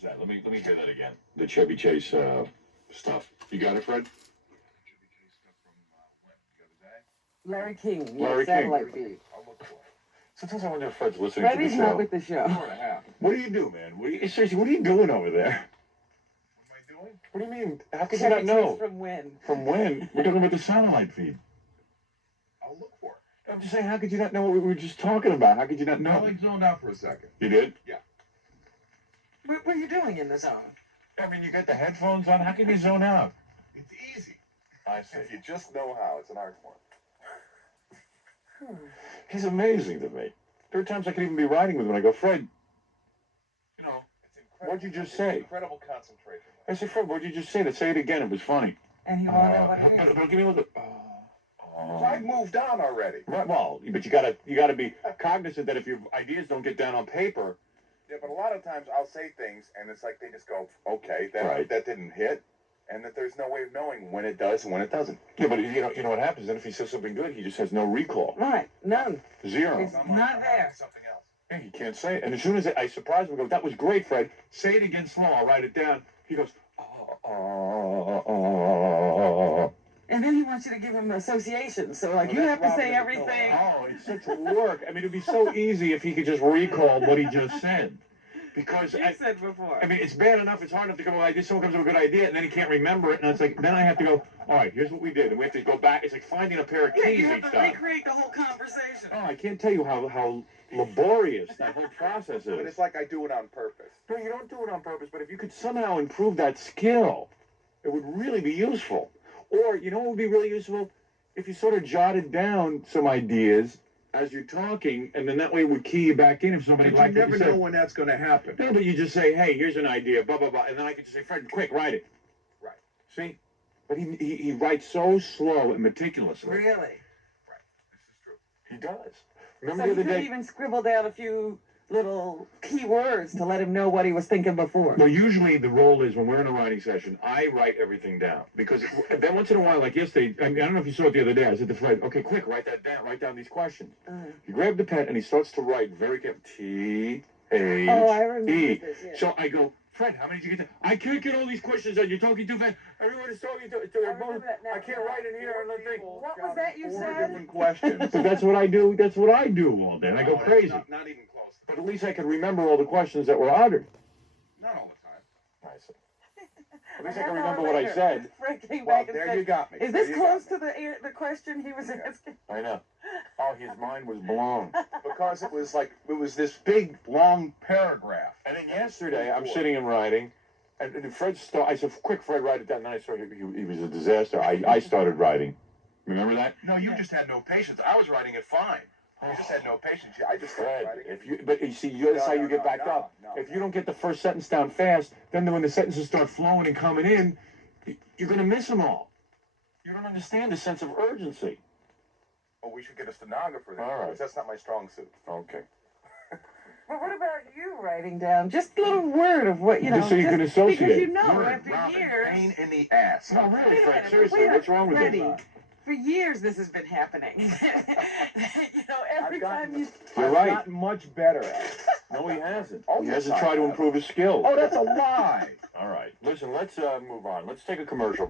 Where's that? Let me hear that again. The Chevy Chase stuff. You got it, Fred? Chevy Chase stuff from when? The other day? Larry King. Larry King. Satellite feed. I'll look for it. Sometimes I wonder if Fred's listening Freddie's to the show. not with the show. 4.5. What do you do, man? Seriously, what are you doing over there? What am I doing? What do you mean? How could you Chevy not know? Chase from when? From when? We're talking about the satellite feed. I'll look for it. I'm just saying, how could you not know what we were just talking about? How could you not I know? like zoned out for a second. You did? What were you doing in the zone? I mean, you got the headphones on. How can you zone out? It's easy. I see. If you just know how, it's an art form. He's amazing to me. There are times I could even be riding with him, and I go, Fred, you know, It's incredible. what'd you just say? Incredible concentration. I said, Fred, what'd you just say? Say it again. It was funny. And you want to know what it is? But give me a look. So I've moved on already. Right, well, but you gotta be cognizant that if your ideas don't get down on paper. Yeah, but a lot of times I'll say things, and it's like they just go, okay, Right. that didn't hit, and that there's no way of knowing when it does and when it doesn't. Yeah, but you know what happens then if he says something good, he just has no recall. Right. None. Zero. It's not there. Something else. Yeah, he can't say it. And as soon as I surprise him, I go, that was great, Fred. Say it again slow. I'll write it down. He goes, And then he wants you to give him associations. So, like, Well, you that's have to say Robert everything. Oh, it's such work. I mean, it'd be so easy if he could just recall what he just said. Because, You said before. I mean, it's bad enough, it's hard enough to come up with someone comes up with a good idea, and then he can't remember it, and it's like, then I have to go, all right, here's what we did, and we have to go back. It's like finding a pair of Yeah, keys you have each to time. recreate the whole conversation. Oh, I can't tell you how laborious that whole process But is. it's like I do it on purpose. No, you don't do it on purpose, but if you could somehow improve that skill, it would really be useful. Or, you know what would be really useful? If you sort of jotted down some ideas as you're talking, and then that way it would key you back in if somebody But liked you what never you know said. when that's going to happen. No, but you just say, hey, here's an idea, blah, blah, blah, and then I could just say, Fred, quick, write it. Right. See? But he writes so slow and meticulously. Really? Right. This is true. He does. So Remember you the could other day? even scribble down a few little key words to let him know what he was thinking before. Well, usually the role is when we're in a writing session, I write everything down. Because then once in a while, like yesterday, I mean, I don't know if you saw it the other day, I said to Fred, okay, quick, write that down, write down these questions. He grabbed the pen and he starts to write very carefully, T-H-E. Oh, I remember this, yeah. So I go, Fred, how many did you get? I can't get all these questions out. You're talking too fast. Everyone is talking to remember that now. I can't write in here and think. What was that you Four said? different questions. But that's what I do. That's what I do all day. And I go No, crazy. Not even close. But at least I can remember all the questions that were uttered. Not all the time. I see. At least I can remember what I said. Fred came Well, back and there said, you got me. is There this you close got to the question he was asking? I know. Oh, his mind was blown. me. Because it was this big, long paragraph. And then yesterday, I'm sitting and writing, and Fred I said, quick, Fred, write it down. And then I saw he was a disaster. I started writing. Remember that? No, you just had no patience. I was writing it fine. You just had no patience. I just started Fred, writing it. but you see, that's how you get back up. If you don't get the first sentence down fast, then when the sentences start flowing and coming in, you're going to miss them all. You don't understand the sense of urgency. Oh, we should get a stenographer then. All right. Because that's not my strong suit. Okay. Well, what about you writing down just a little word of what, you know, Just so you can because associate. you know, Word, after Robin, years. pain in the ass. No, really, Wait a Fred, minute, seriously, wait a- what's wrong with Freddie, this? for years this has been happening. You know, every I've time you... You're I've right. gotten much better at it. No, he hasn't. Oh, He yes, hasn't I tried to have. improve his skills. Oh, that's a lie. All right. Listen, let's move on. Let's take a commercial.